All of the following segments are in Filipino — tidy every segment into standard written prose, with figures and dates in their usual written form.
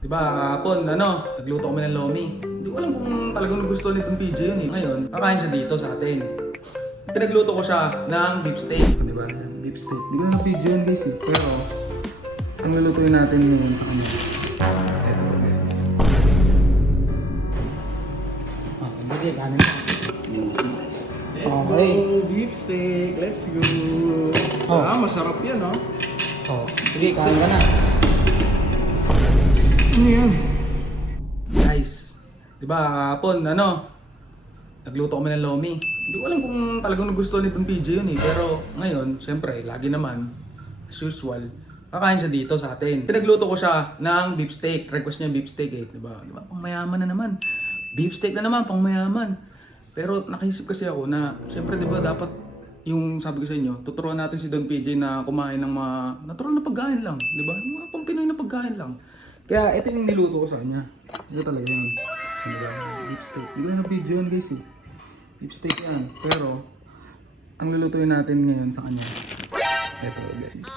Diba, kahapon, nagluto kami ng lomi. Hindi ko alam kung talagang nagustuhan nitong PJ yun eh. Ngayon, kakain siya dito sa atin. Pinagluto ko siya ng beef steak. Diba, beef steak. Hindi ko na PJ yun guys eh. Pero, ang lulutuin natin ngayon sa kanya. Ito guys. Hindi, kanin pa. Let's go, beef steak. Let's go. Oh. Masarap yan, oh. Oh, sige, kain ka na. Ano yan? Guys, diba, kahapon, nagluto kami ng lomi. Hindi ko alam kung talagang nagustuhan nitong PJ yun eh. Pero ngayon, syempre, lagi naman, as usual, kakain siya dito sa atin. Pinagluto ko siya ng beef steak. Request niya beef steak eh. Diba, pangmayaman na naman. Beef steak na naman, pangmayaman. Pero nakaisip kasi ako na, syempre diba, dapat yung sabi ko sa inyo, tuturuan natin si Don PJ na kumain ng mga natural na pagkain lang. Diba? Yung mga pang-Pinoy na pagkain lang. Kaya ito yung niluto ko sa kanya. Ito talaga yun. Diba? Beef steak. Hindi ko na na-video yun guys eh. Beef steak yan. Pero, ang lulutuin natin ngayon sa kanya. Ito guys.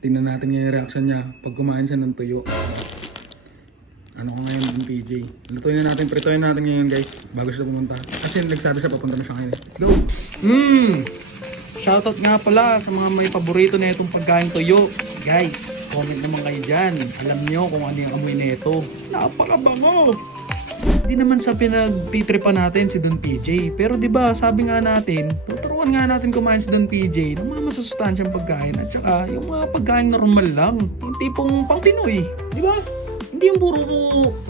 Tingnan natin ngayon yung reaction niya pag kumain siya ng tuyo. Ano ko ngayon yung PJ. Lutuin na natin, pritoyin natin ngayon guys. Bago siya pumunta. Kasi nagsabi siya papunta na siya ngayon. Let's go! Shoutout nga pala sa mga may paborito na itong pagkain tuyo. Guys, comment naman kayo dyan. Alam nyo kung ano yung amoy nito. Napakabango! Hindi naman sa pinagtitripan natin si Don PJ. Pero 'di ba sabi nga natin, tuturuan nga natin kumain si Don PJ ng mga masusustansyang pagkain at saka yung mga pagkain normal lang. Yung tipong pang Pinoy, 'di ba? Hindi yung puro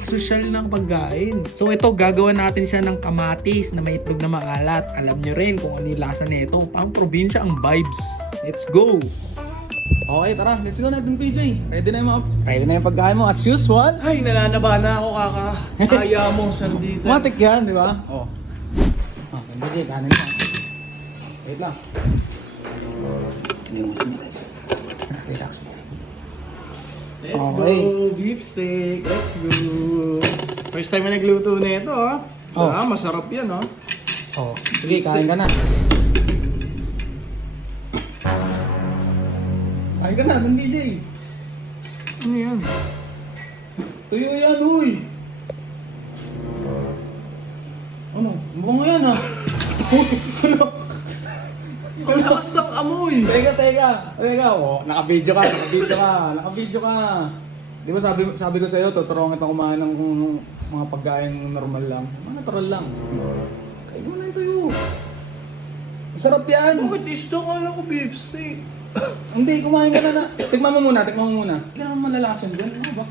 social na pagkain. So ito, gagawa natin siya ng kamatis na may itlog na maalat. Alam nyo rin kung ano yung lasa nito. Pang probinsya ang vibes. Let's go! Okay, tara. Let's go na Don PJ. Ready na yung pagkain mo as usual. Ay, nalalaba na ako, kaka. Kaya mo, sir, dito. Matik yan, di ba? Oh. Hindi, kanin pa. Wait lang. Kinimutin mo guys. Relax mo. Let's Okay. go, beef steak. Let's go. First time na nagluto na ito, oh. Oh. Masarap yan, oh. Oh, sige, kain ka na. Kain ka na, Don PJ. Ano yan? Tuyo yan, uy. Ano? Bango yan, ha? Ang lakas ng amoy. Teka. Oh, naka-video ka. Di ba sabi ko sa'yo, tuturuan kita kumain ng mga pagkain normal lang. Mga natural lang. Kain mo na yung tuyo. Masarap yan. Bakit isto ko lang ko beef steak? Hindi, kumain ka na. Tikman mo muna. Hindi ka naman malalasan dyan. Ano ba?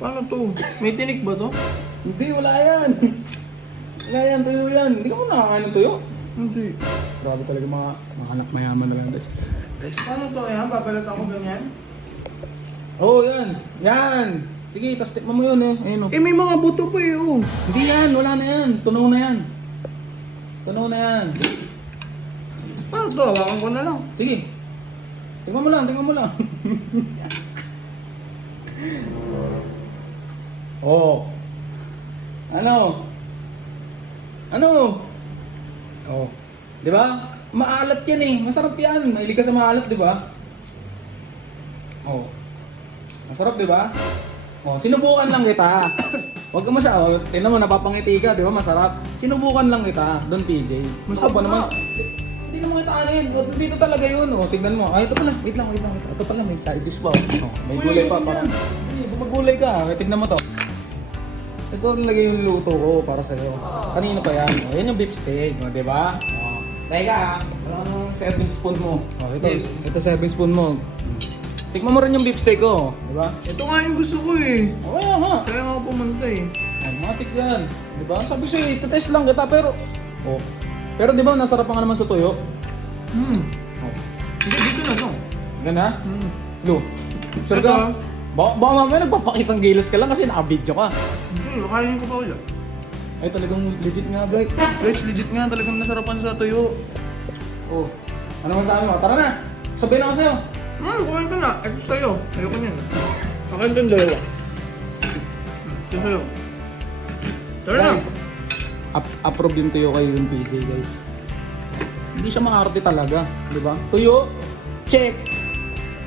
Paano to? May tinik ba to? Hindi, wala yan. Wala yan, tuyo yan. Hindi ka mo nakakain ng tuyo. Hindi. Grabe talaga mga anak mayaman na lang. Guys. Paano to yan? Babalat ako ganyan? Oo, yan. Yan. Sige, tapos tikman mo yun eh. Ayun, oh. Eh, may mga buto pa eh, oh. Hindi yan, wala na yan. Tunaw na yan. Paano to? Hawakan ko na lang. Sige. Tingnan mo lang. Oh. Ano? Oh. 'Di ba? Maalat yan eh. Masarap yan. Mahilig ka sa maalat, 'di ba? Oh. Masarap, 'di ba? Oh, sinubukan lang kita. Huwag ka masyado. Tingnan mo, napapangiti ka, 'di ba? Masarap. Sinubukan lang kita, Don PJ. Masarap Ako pa na. naman. Hindi naman kita ano yun. Dito talaga yun. Oh, tignan mo. Ay, ito pala. Wait lang. Ito pala, may side dish pa. Oh, may gulay pa. Parang, magulay ka. Tignan mo to. Ito talaga yung luto ko para sa'yo. Kanino pa yan? Oh, yan yung beef steak. Oh, di ba? Oh. Teka, wala nang serving spoon mo. Oh, ito serving spoon mo. Tikman mo rin yung beef steak ko. Di ba? Ito nga yung gusto ko eh. Oh, kaya nga. Kaya nga ako pumunta eh. Ay, matik yan. Di ba? Sabi sa'yo, ito-test lang kita pero... Oh. Pero di ba, nasarap ka naman sa tuyo? Hmm. Oh. Hindi, dito na to. Ganda? Hmm. Lo, sure ka? Baka mamaya nagpapakitang gilas ka lang kasi naka-video ka. Hindi, kakainin ko pa ulit. Ay, talagang legit nga, guys. Guys, legit nga talagang nasarapan sa tuyo. Oh, ano masabi mo? Tara na! Sabihin ako sa'yo. Kumain ka na. Ito sa'yo. Ayoko niyan. Akin itong dalawa. Ito sa'yo. Tara na. Guys, approve yung tuyo kay yung PJ, guys. Hindi siya maarte talaga, di ba? Tuyo, check!